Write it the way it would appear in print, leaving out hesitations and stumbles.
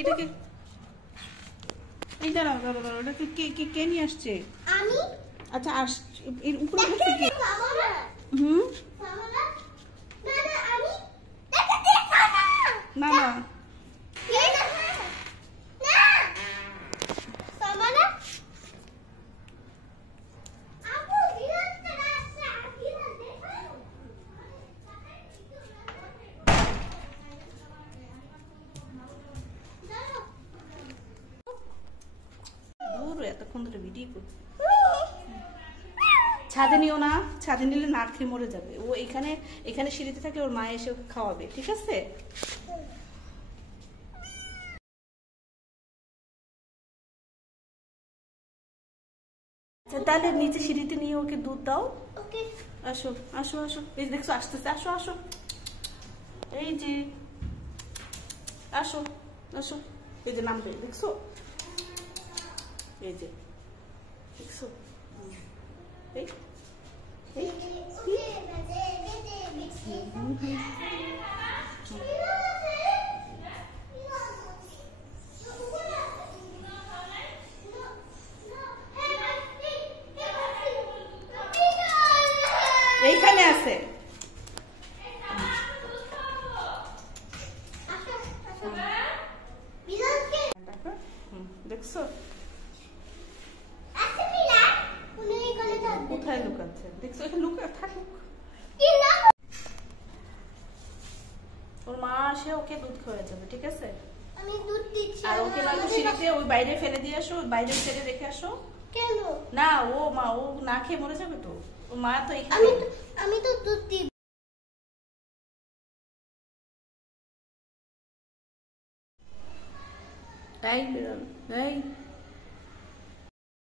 এটাকে এই দাঁড়াও দাঁড়াও দাঁড়াও, এটা কে কে কে নিয়ে আসছে? আমি। আচ্ছা এর উপরে উঠেছে কে? হুম না না এতক্ষণ ধরে ভিডিও করছি। ছাদে নিও না, ছাদে নিলে না খেয়ে মরে যাবে ও। এখানে এখানে সিঁড়িতে থাকলে ওর মা এসে ওকে খাওয়াবে, ঠিক আছে? আচ্ছা তাহলে নিচে সিঁড়িতে নিয়ে ওকে দুধ দাও। আসো আসো আসো, এই যে দেখছো আসতেছে, আসো আসো, এই যে আসো আসো, এই যে নামবে দেখছো, এই যে দেখছো, এই এইখানে আছে। দেখছো কোথায় লুকাচ্ছে? দেখছো এখানে লুকা থাকুক, ওর মা আসে ওকে দুধ খাওয়া যাবে, ঠিক আছে? আমি দুধ দিচ্ছি। আর ওকে নয়তো সিঁড়িতে ওই বাইরে ফেলে দিয়ে আসো, বাইরে ফেলে রেখে আসো। কেন? না ও মা ও না খেয়ে মরে যাবে তো, ও মা তো এখানে। আমি তো দুধ দিই। এই বেরোল, এই